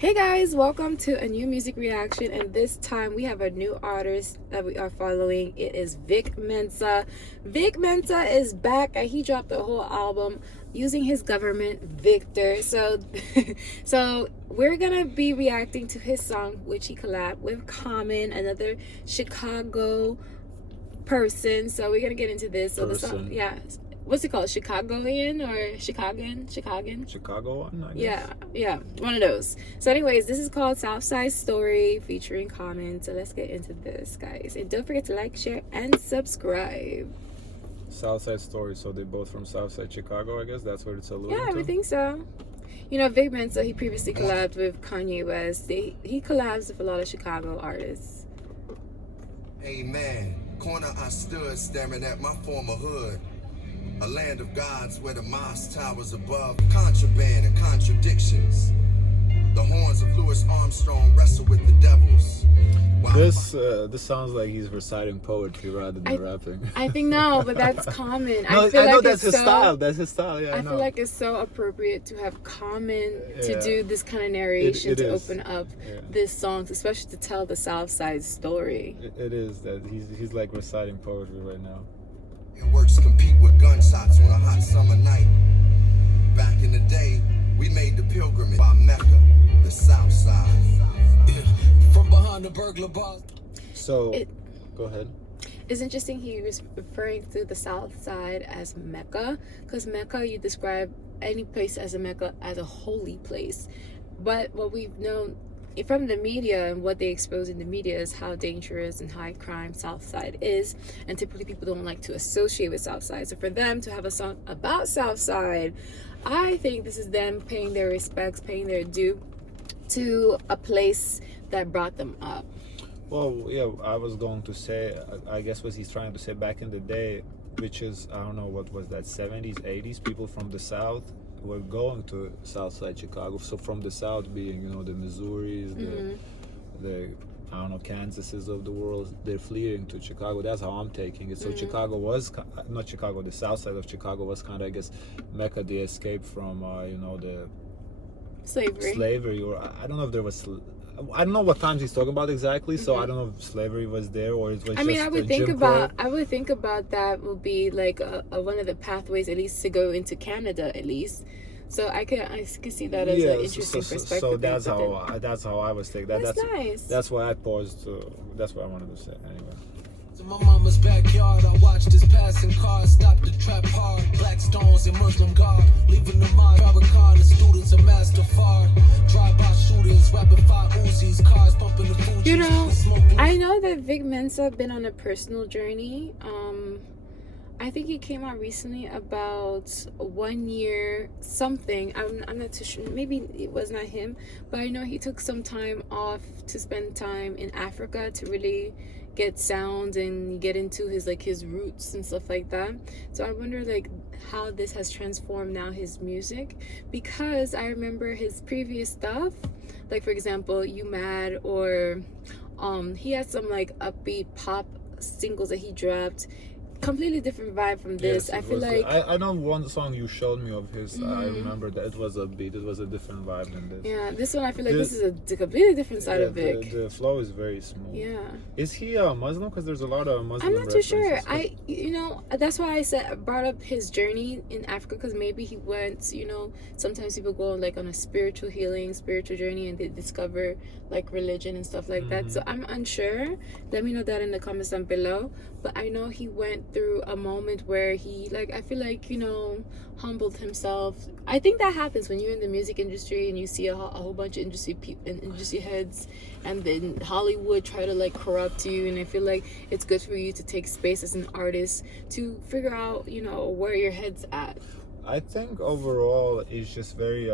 Hey guys, welcome to a new music reaction, and this time we have a new artist that we are following. It is Vic Mensa. Vic Mensa is back and he dropped the whole album using his government Victor. So we're gonna be reacting to his song, which he collabed with Common, another Chicago person. So we're gonna get into this. So the song, yeah. What's it called? Chicagoan or Chicagoan? Chicago one, I guess. Yeah, one of those. So anyways, this is called Southside Story featuring Common. So let's get into this, guys. And don't forget to like, share, and subscribe. Southside Story, so they're both from Southside Chicago, I guess. That's what it's alluding to? Yeah, I would think so. You know, Vic Mensa, he previously collabed with Kanye West. He collabs with a lot of Chicago artists. Amen. Corner I stood staring at my former hood. A land of gods where the mosque towers above. Contraband and contradictions. The horns of Louis Armstrong wrestle with the devils. Wow. This sounds like he's reciting poetry rather than rapping. I think no, but that's Common. No, I know that's his style. That's his style. Yeah, I feel like it's so appropriate to have Common to do this kind of narration to open up this song, especially to tell the Southside story. It is that he's like reciting poetry right now. Works compete with gunshots on a hot summer night. Back in the day, we made the pilgrimage by Mecca, the South Side. Yeah. From behind the burglar bar. So, go ahead. It's interesting he was referring to the South Side as Mecca, because Mecca, you describe any place as a Mecca as a holy place. But what we've known from the media and what they expose in the media is how dangerous and high crime Southside is, and typically people don't like to associate with Southside. So for them to have a song about Southside, I think this is them paying their respects, paying their due to a place that brought them up. Well, yeah, I was going to say, I guess what he's trying to say back in the day, which is, I don't know, what was that, 70s, 80s, people from the South were going to Southside Chicago. So from the South being, you know, the Missouris, the I don't know, Kansases of the world, they're fleeing to Chicago. That's how I'm taking it. So Chicago was, not Chicago, the South Side of Chicago was kind of, I guess, Mecca, the escape from, you know, the slavery, or I don't know if there was, I don't know what times he's talking about exactly, so I don't know if slavery was there or it was I mean, I would think about that would be like one of the pathways, at least, to go into Canada, at least. So I could see that as an interesting perspective. So that's how I was thinking. That's nice. That's why I paused. That's what I wanted to say. Anyway. In my mama's backyard, I watched this passing car stop the trap hard. Black stones and Muslim guard, leaving the mind. Farrakhan, the students are master far. Drive-by shooters, rapid fire Uzis, cars pumping the Fugees. You know, I know that Vic Mensa been on a personal journey. I think he came out recently about 1 year something. I'm not too sure. Maybe it was not him, but I know he took some time off to spend time in Africa to really get sound and get into his roots and stuff like that. So I wonder like how this has transformed now his music, because I remember his previous stuff, like for example You Mad, or he had some like upbeat pop singles that he dropped. Completely different vibe from this. Yes, I feel like I know one song you showed me of his. I remember that it was a beat. It was a different vibe than this. Yeah, this one I feel like this is a completely different side of Vic. The flow is very smooth. Yeah. Is he a Muslim? Because there's a lot of Muslim. I'm not too sure. references. You know, that's why I brought up his journey in Africa, because maybe he went. You know, sometimes people go like on a spiritual journey, and they discover like religion and stuff like that. So I'm unsure. Let me know that in the comments down below. But I know he went through a moment where he, like, I feel like, you know, humbled himself. I think that happens when you're in the music industry and you see a whole bunch of industry heads, and then Hollywood try to like corrupt you. And I feel like it's good for you to take space as an artist to figure out, you know, where your head's at. I think overall it's just very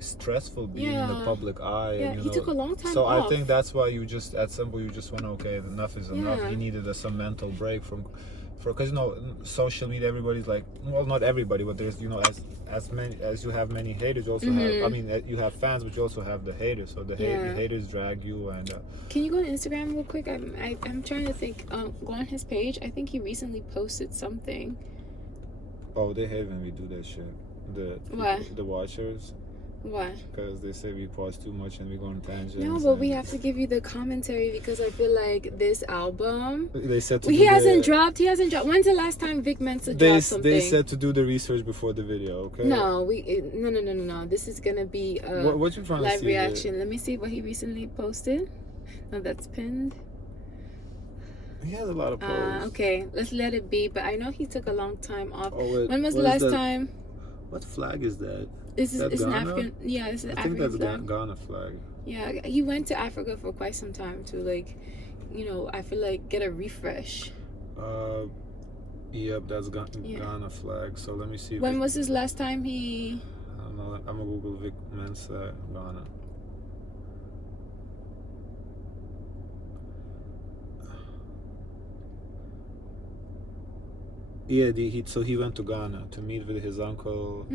stressful being in the public eye. Yeah, and, he took a long time so off. I think that's why you just at some point you just went, okay, enough is enough. He needed some mental break because you know, social media, everybody's like, well, not everybody, but there's, you know, as you have many haters, you also have, I mean, you have fans, but you also have the haters. So the haters drag you. And can you go on Instagram real quick? I'm trying to think. Go on his page. I think he recently posted something. Oh, they hate when we do that shit. The watchers. Why? Because they say we pause too much and we go on tangents. No, but we and have to give you the commentary because I feel like this album. They said to He do hasn't the, dropped. He hasn't dropped. When's the last time Vic Mensa dropped something? They said to do the research before the video. Okay. No, no. This is gonna be a What you trying to live see reaction. Let me see what he recently posted. No, that's pinned. He has a lot of posts. Okay, let's let it be. But I know he took a long time off. Oh, wait, When was the what is last that? time? What flag is that? This is That it's an Ghana? African. Yeah, it's an I think African that's flag. Ghana flag. Yeah, he went to Africa for quite some time to like, I feel like get a refresh. Yep, that's Ghana flag. So let me see. When was his last time he? I don't know. I'm gonna Google Vic Mensa Ghana. Yeah, he went to Ghana to meet with his uncle.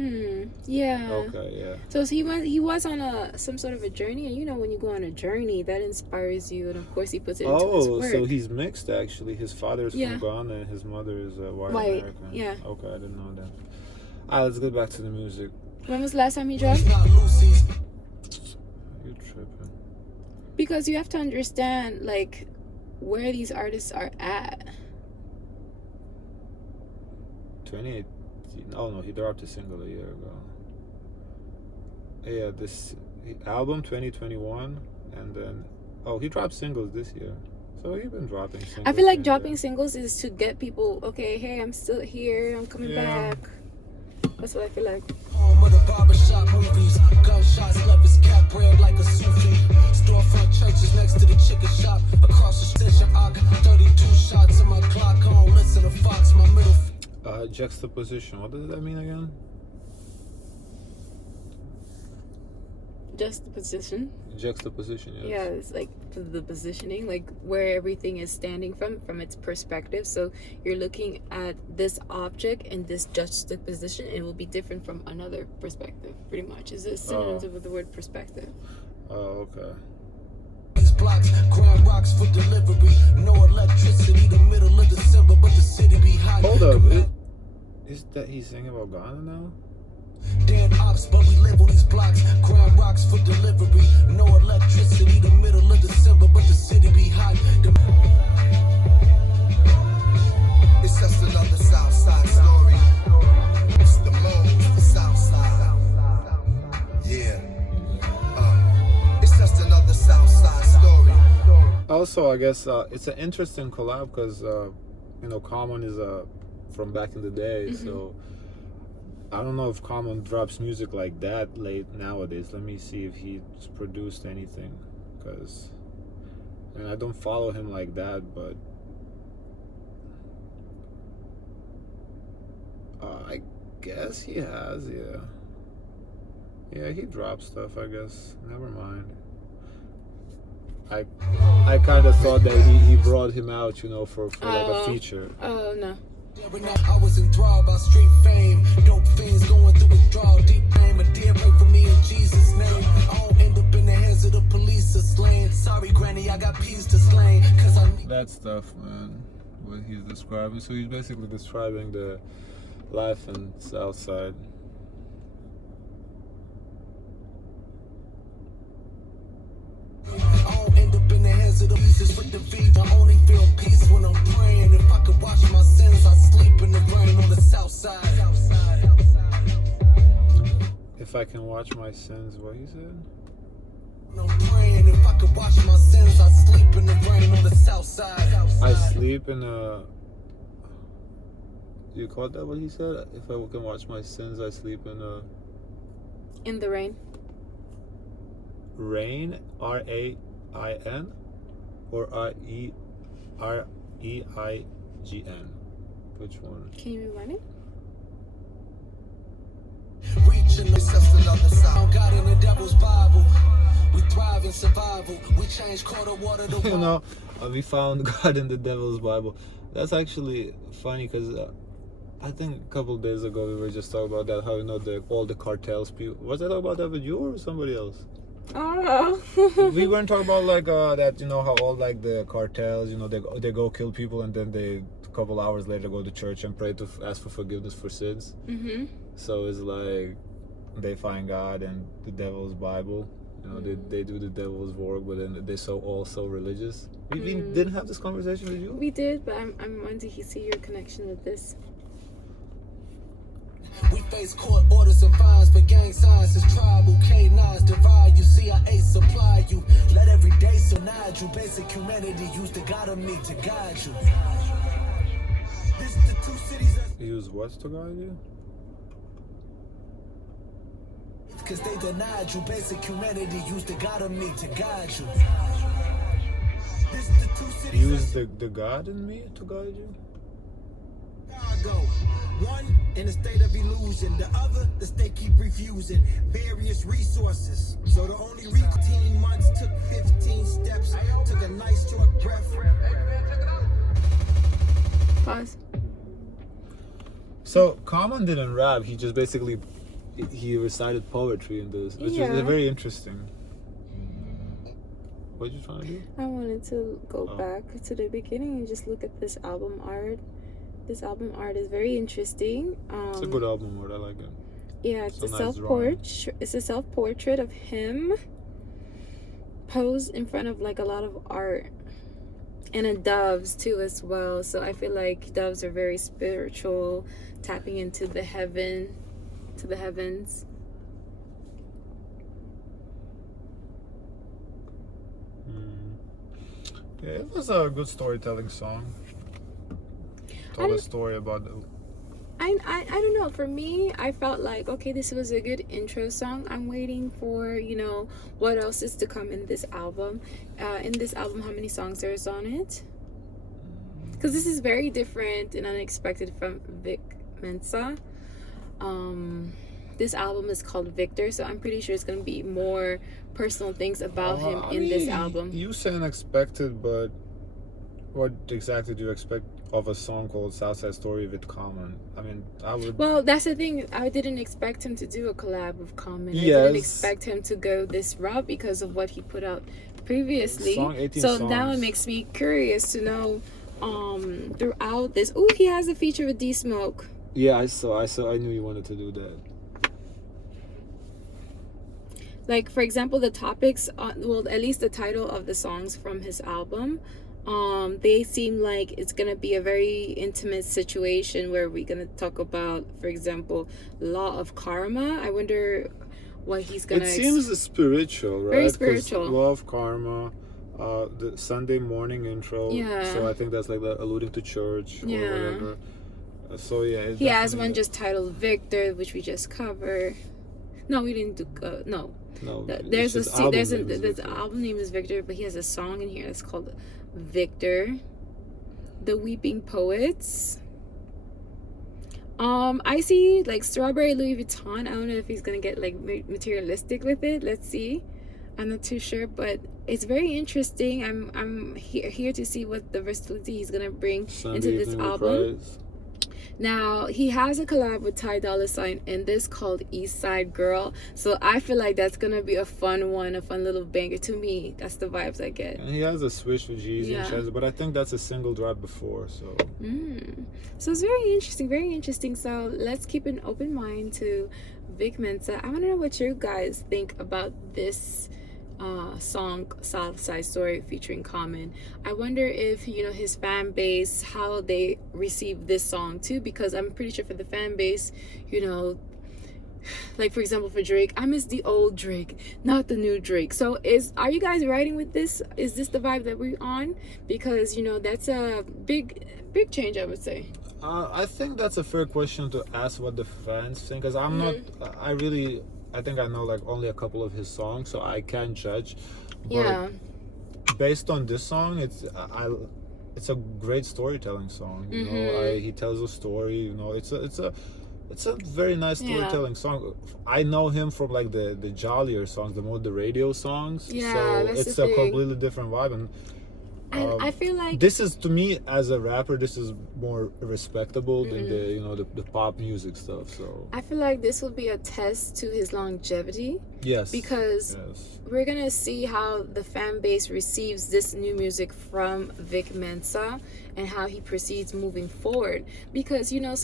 Yeah. Okay, yeah. So he was on some sort of a journey, and when you go on a journey, that inspires you, and of course he puts it into his work. So he's mixed actually. His father is Yeah. from Ghana and his mother is white American. yeah. Okay, I didn't know that. Alright, let's get back to the music. When was the last time he dropped? You tripping? Because you have to understand like where these artists are at. 2018. Oh no, he dropped a single a year ago. Yeah, this album 2021, and then he dropped singles this year. So he's been dropping singles. I feel like since dropping then. singles is to get people, okay, hey, I'm still here, I'm coming Yeah. back. That's what I feel like. Home of the barbershop movies. Gunshots left his cap red like a Sufi. Storefront churches next to the chicken shop. Across the station, I got 32 shots in my clock. Home, listen to Fox, my middle. Juxtaposition. What does that mean again? Just the position. Juxtaposition. Yes. Yeah, it's like the positioning, like where everything is standing from its perspective. So you're looking at this object in this juxtaposition, and it will be different from another perspective, pretty much. Is it synonyms with the word perspective? Oh, okay. These blocks, Grand Rocks for delivery. No electricity, the middle of December, but the city be hot. Hold up. Is that he's singing about Ghana now? Dead ops, but we live on these blocks. Grand Rocks for delivery. No electricity, the middle of December, but the city be hot. It's just another Southside story. It's the moles, the Southside. Yeah. It's just another Southside story. Also, I guess it's an interesting collab because Common is from back in the day, so I don't know if Common drops music like that late nowadays. Let me see if he's produced anything, because I don't follow him like that, but I guess he has. Yeah, he dropped stuff, I guess. Never mind. I kind of thought that he brought him out, for like a feature. Oh no. I was enthralled by street fame. Dope fiends going through withdrawal, deep pain. A dear pray for me in Jesus' name. I don't end up in the hands of the police or slain. Sorry, Granny, I got peas to slain. Cause I need That stuff, man, what he's describing. So he's basically describing the life in Southside. I don't end up in the hands of the pieces with the feet. I only feel peace when I'm praying. If I could wash my sins, I sleep in the rain on the south side. If I can watch my sins, what he said? When I'm praying, if I could wash my sins, I sleep in the rain on the south side. I sleep in a... You caught that, what he said? If I can watch my sins, I sleep in a... In the rain. Rain, R-A-I-N, or R-E-I-G-N? Which one? Can you rewind it? Reaching It's just another South. God in the devil's Bible. We thrive in survival. We change quarter water to wine. We found God in the Devil's Bible. That's actually funny because I think a couple of days ago we were just talking about that, how all the cartels people. Was I talking about that with you or somebody else? Oh. We weren't talking about like that, how all like the cartels, they go kill people and then they a couple hours later go to church and pray to ask for forgiveness for sins. Mm-hmm. So it's like they find God and the devil's Bible. You know, they do the devil's work, but then they're so religious. We didn't have this conversation with you. We did, but I'm wanting to see your connection with this. We face court orders and fines for gang signs. It's tribal, K9s divide you. CIA supply you. Let every day deny you. Basic humanity use the God of me to guide you. This the two cities that's Use what to guide you? cause they denied you. Basic humanity use the God of me to guide you. This the two cities Use the God in me to guide you? Chicago. One in a state of illusion, the other the state keep refusing various resources. So the only 15 months took 15 steps, took a nice short breath. Pause. So Common didn't rap. He just basically he recited poetry in this, which is very interesting. What are you trying to do? I wanted to go back to the beginning and just look at this album art. This album art is very interesting. It's a good album art. I like it. Yeah, it's It's a a nice self-portrait. It's a self-portrait of him posed in front of like a lot of art, and a doves too as well. So I feel like doves are very spiritual, tapping into the heavens. Yeah, it was a good storytelling song. Told a story about I don't know. For me, I felt like, okay, this was a good intro song. I'm waiting for, you know, what else is to come in this album. How many songs there's on it? Because this is very different and unexpected from Vic Mensa. This album is called Victor, so I'm pretty sure it's going to be more personal things about him in this album. You say unexpected, but what exactly do you expect of a song called Southside Story with Common? I mean, I would... Well, that's the thing. I didn't expect him to do a collab with Common. Yes. I didn't expect him to go this route because of what he put out previously. Song, 18 so songs. now it makes me curious to know throughout this. Oh, he has a feature with D Smoke. Yeah, I saw. I knew you wanted to do that. Like, for example, the topics, well, at least the title of the songs from his album, they seem like it's gonna be a very intimate situation where we're gonna talk about, for example, law of karma. I wonder what he's gonna. It seems spiritual, right? Very 'Cause spiritual. Law of karma, the Sunday morning intro. Yeah. So I think that's like alluding to church or whatever. So yeah. He has one just titled Victor, which we just covered. No, we didn't do. No. No. There's it's a just the album name is Victor, but he has a song in here that's called Victor. The Weeping Poets. I see like Strawberry Louis Vuitton. I don't know if he's gonna get like materialistic with it. Let's see. I'm not too sure, but it's very interesting. I'm here to see what the versatility he's gonna bring into this album. Now, he has a collab with Ty Dolla $ign in this called East Side Girl. So I feel like that's going to be a fun one, a fun little banger. To me, that's the vibes I get. And he has a switch with Jeezy Yeah. and Chaz, but I think that's a single drop before, so... So it's very interesting, very interesting. So let's keep an open mind to Vic Mensa. I want to know what you guys think about this song Southside Story featuring Common. I wonder if, you know, his fan base, how they receive this song too, because I'm pretty sure for the fan base, you know, like for example for Drake, I miss the old Drake, not the new Drake. So are you guys riding with this? Is this the vibe that we're on? Because, you know, that's a big change, I would say. I think that's a fair question to ask what the fans think, because I'm not... I think I know like only a couple of his songs, so I can't judge. But Yeah. based on this song, it's a great storytelling song. You know, he tells a story. You know, it's a very nice storytelling song. I know him from like the jollier songs, the radio songs. Yeah, so that's it's the a thing. completely different vibe. And And I feel like this is, to me as a rapper, this is more respectable than the, you know, the pop music stuff. So I feel like this will be a test to his longevity. yes, Because yes. we're gonna see how the fan base receives this new music from Vic Mensa and how he proceeds moving forward. Because you know,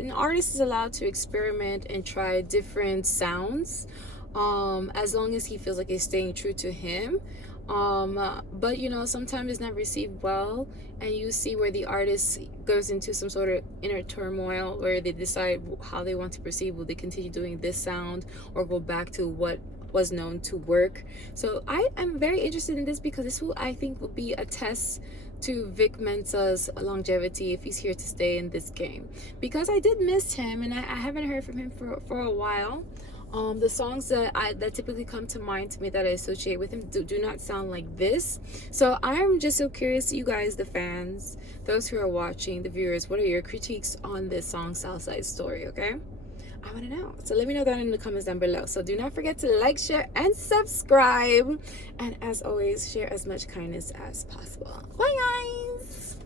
an artist is allowed to experiment and try different sounds, as long as he feels like it's staying true to him. But you know, sometimes it's not received well, and you see where the artist goes into some sort of inner turmoil where they decide how they want to proceed. Will they continue doing this sound or go back to what was known to work? So I am very interested in this, because this will, I think, will be a test to Vic Mensa's longevity, if he's here to stay in this game. Because I did miss him, and I haven't heard from him for a while. The songs that typically come to mind to me that I associate with him do not sound like this. So I'm just so curious, you guys, the fans, those who are watching, the viewers, what are your critiques on this song, Southside Story? Okay, I want to know. So let me know down in the comments down below. So do not forget to like, share, and subscribe. And as always, share as much kindness as possible. Bye, guys.